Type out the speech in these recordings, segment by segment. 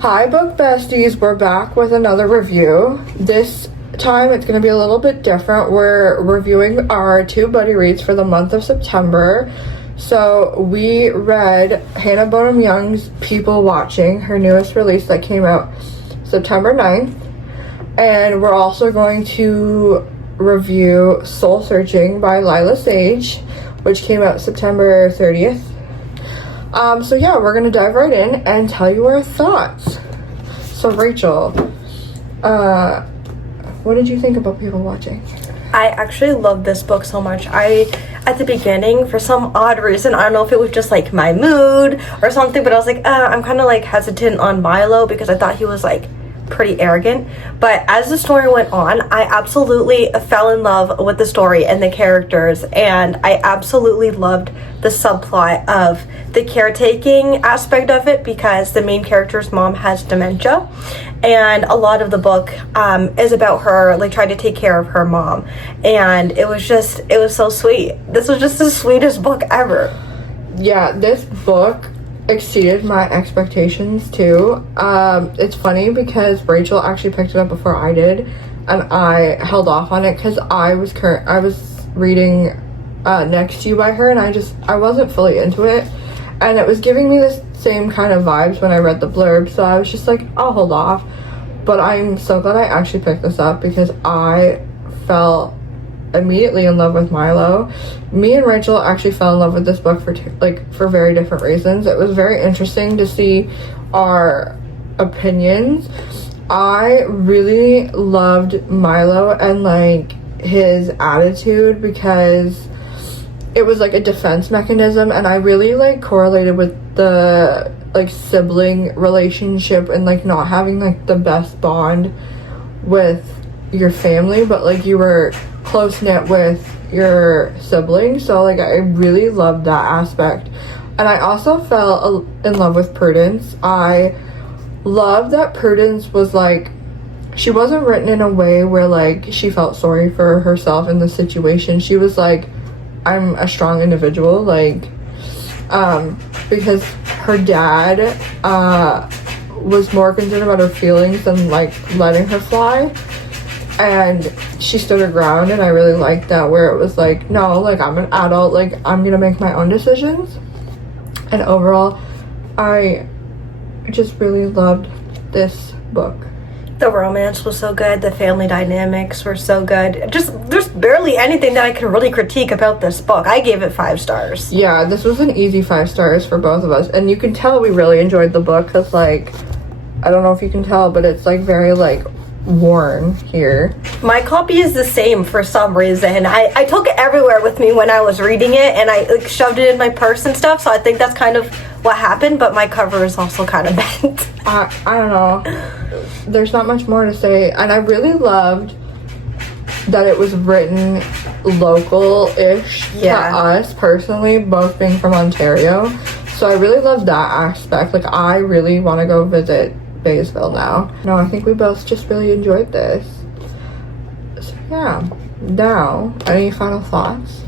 Hi, book besties. We're back with another review. This time it's going to be a little bit different. We're reviewing our two buddy reads for the month of September. So we read Hannah Bonham Young's People Watching, her newest release that came out September 9th. And we're also going to review Soul Searching by Lila Sage, which came out September 30th. So yeah, we're gonna dive right in and tell you our thoughts. So Rachel, what did you think about People Watching? I actually love this book so much. At the beginning, for some odd reason, I don't know if it was just like my mood or something, but I was like, I'm kind of like hesitant on Milo because I thought he was like pretty arrogant. But as the story went on, I absolutely fell in love with the story and the characters, and I absolutely loved the subplot of the caretaking aspect of it because the main character's mom has dementia, and a lot of the book is about her like trying to take care of her mom, and it was so sweet. This was just the sweetest book ever. Yeah, this book exceeded my expectations too. It's funny because Rachel actually picked it up before I did, and I held off on it because I was reading Next to You by her, and I wasn't fully into it, and it was giving me the same kind of vibes when I read the blurb, so I was just like, I'll hold off. But I'm so glad I actually picked this up because I fell immediately in love with Milo. Me and Rachel actually fell in love with this book for very different reasons. It was very interesting to see our opinions. I really loved Milo and like his attitude because it was like a defense mechanism, and I really like correlated with the like sibling relationship and like not having like the best bond with your family, but like you were close knit with your siblings. So like I really loved that aspect, and I also fell in love with Prudence. I love that Prudence was like, she wasn't written in a way where like she felt sorry for herself in the situation. She was like, I'm a strong individual, like because her dad was more concerned about her feelings than like letting her fly, and she stood her ground, and I really liked that, where it was like, no, like I'm an adult, like I'm gonna make my own decisions. And overall, I just really loved this book. The romance was so good, the family dynamics were so good. Just there's barely anything that I can really critique about this book. I gave it 5 stars. Yeah, this was an easy 5 stars for both of us, and you can tell we really enjoyed the book because like, I don't know if you can tell, but it's like very like worn here. My copy is the same for some reason. I took it everywhere with me when I was reading it, and I like shoved it in my purse and stuff, so I think that's kind of what happened, but my cover is also kind of bent. I don't know. There's not much more to say, and I really loved that it was written local-ish to us personally, both being from Ontario. So I really love that aspect. Like I really want to go visit Baysville now. No, I think we both just really enjoyed this. So yeah. Now, any final thoughts?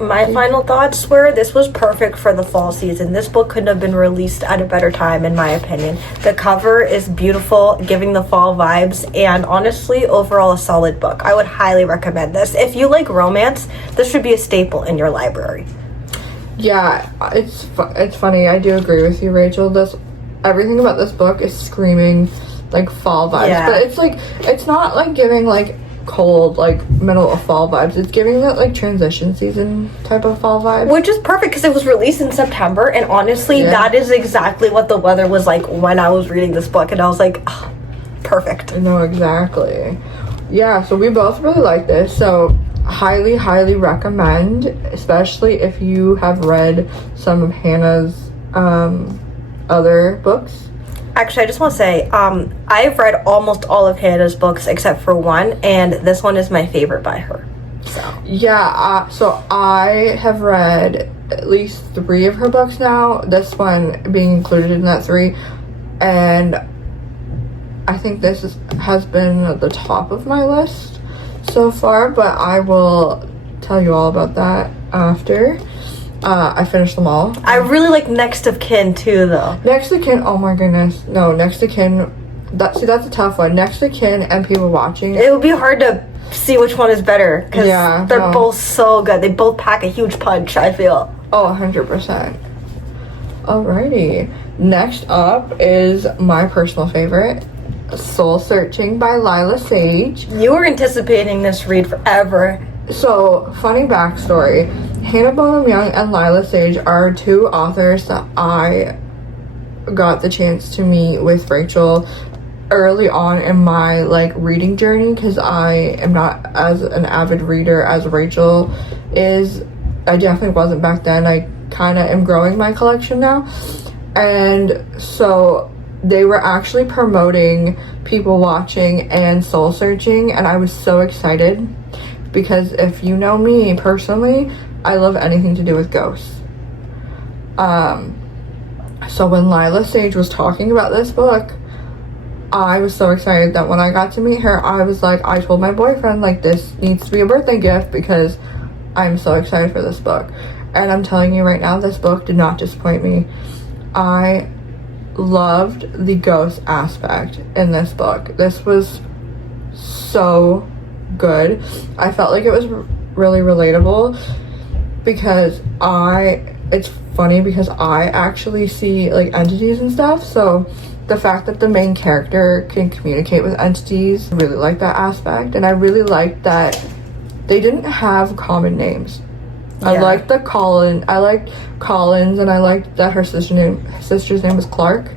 My final thoughts were, this was perfect for the fall season. This book couldn't have been released at a better time, in my opinion. The cover is beautiful, giving the fall vibes, and honestly, overall a solid book. I would highly recommend this. If you like romance, this should be a staple in your library. Yeah, it's funny. I do agree with you, Rachel. Everything about this book is screaming like fall vibes, but it's like, it's not like giving like cold like middle of fall vibes. It's giving that like transition season type of fall vibe, which is perfect because it was released in September, and honestly that is exactly what the weather was like when I was reading this book, and I was like, oh, perfect. No, exactly. Yeah, so we both really like this, so highly recommend, especially if you have read some of Hannah's other books. Actually, I just want to say, I've read almost all of Hannah's books except for one, and this one is my favorite by her. So yeah, so I have read at least 3 of her books now, this one being included in that 3, and I think this has been at the top of my list so far, but I will tell you all about that after. I finished them all. I really like Next of Kin too, though. Next to Kin, oh my goodness. No, Next to Kin, that's a tough one. Next to Kin and People Watching. It would be hard to see which one is better because they're both so good. They both pack a huge punch, I feel. Oh, 100%. Alrighty. Next up is my personal favorite, Soul Searching by Lila Sage. You were anticipating this read forever. So, funny backstory. Hannah Bonham Young and Lila Sage are two authors that I got the chance to meet with Rachel early on in my reading journey, because I am not as an avid reader as Rachel is. I definitely wasn't back then. I kind of am growing my collection now. And so they were actually promoting People Watching and Soul Searching, and I was so excited because if you know me personally, I love anything to do with ghosts. So when Lila Sage was talking about this book, I was so excited that when I got to meet her, I was like, I told my boyfriend, this needs to be a birthday gift because I'm so excited for this book. And I'm telling you right now, this book did not disappoint me. I loved the ghost aspect in this book. This was so good. I felt like it was really relatable because it's funny because I actually see entities and stuff, so the fact that the main character can communicate with entities, I really like that aspect. And I really liked that they didn't have common names. Yeah. I liked Collins, and I liked that her sister's name was Clark.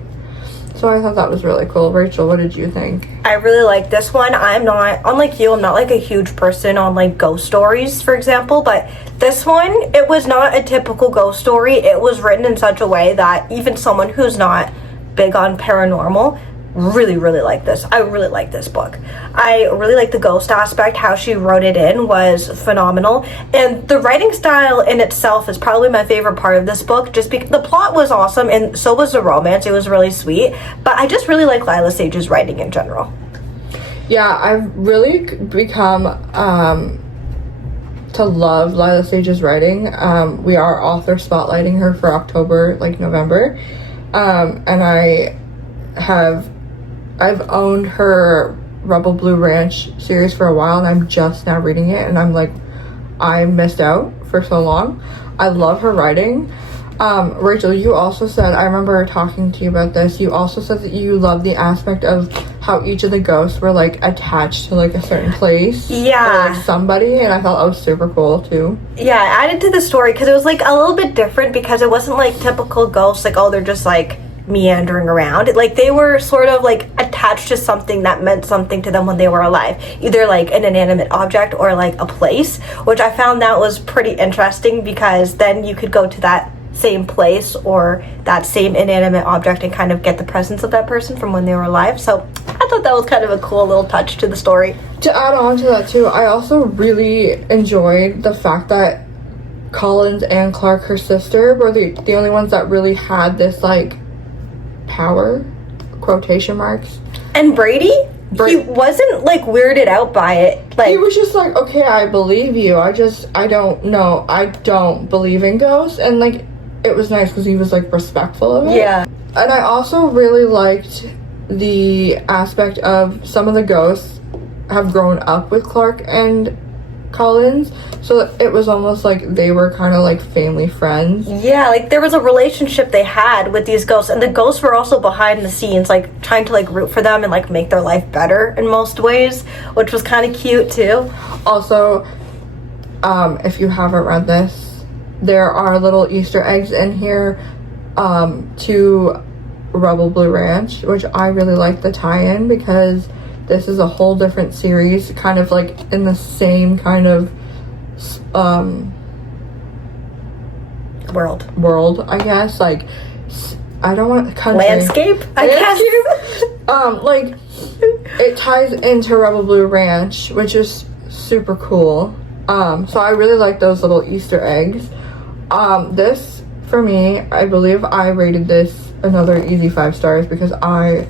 So I thought that was really cool. Rachel, what did you think? I really like this one. Unlike you, I'm not a huge person on ghost stories, for example, but this one, it was not a typical ghost story. It was written in such a way that even someone who's not big on paranormal really like this. I really like this book. I really like the ghost aspect. How she wrote it in was phenomenal, and the writing style in itself is probably my favorite part of this book, just because the plot was awesome and so was the romance. It was really sweet, but I just really like Lila Sage's writing in general. Yeah, I've really become to love Lila Sage's writing. We are author spotlighting her for October, November, and I've owned her Rebel Blue Ranch series for a while, and I'm just now reading it, and I'm I missed out for so long. I love her writing. Rachel, you also said, I remember talking to you about this, you also said that you love the aspect of how each of the ghosts were attached to a certain place. Yeah. Or somebody, and I thought that was super cool too. Yeah, I added to the story because it was a little bit different, because it wasn't typical ghosts, they're just meandering around. They were sort of attached to something that meant something to them when they were alive, either an inanimate object or a place, which I found that was pretty interesting, because then you could go to that same place or that same inanimate object and kind of get the presence of that person from when they were alive. So I thought that was kind of a cool little touch to the story. To add on to that too, I also really enjoyed the fact that Collins and Clark, her sister, were the only ones that really had this power, quotation marks. And Brady, he wasn't weirded out by it. He was just okay, I believe you. I don't know. I don't believe in ghosts. And it was nice because he was respectful of it. Yeah. And I also really liked the aspect of some of the ghosts have grown up with Clark and Collins, so it was almost they were kind of family friends. Yeah, there was a relationship they had with these ghosts, and the ghosts were also behind the scenes trying to root for them and make their life better in most ways, which was kind of cute too. Also, if you haven't read this, there are little Easter eggs in here to Rebel Blue Ranch, which I really like the tie-in, because this is a whole different series, kind of in the same kind of world, I guess. I don't want country landscape. I guess. It ties into Rebel Blue Ranch, which is super cool. So I really like those little Easter eggs. This, for me, I believe I rated this another easy 5 stars because I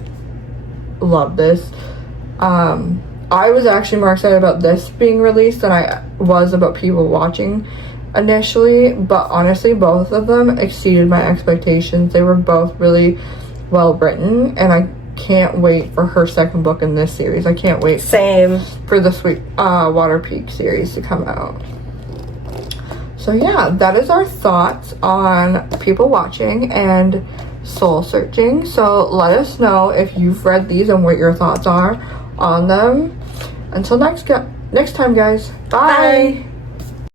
love this. I was actually more excited about this being released than I was about People Watching. initially, but honestly, both of them exceeded my expectations. They were both really well written, and I can't wait for her second book in this series. I can't wait Same. for the Sweet Water Peak series to come out. So yeah, that is our thoughts on People Watching and Soul Searching. So let us know if you've read these and what your thoughts are on them. Until next time, guys. Bye. Bye.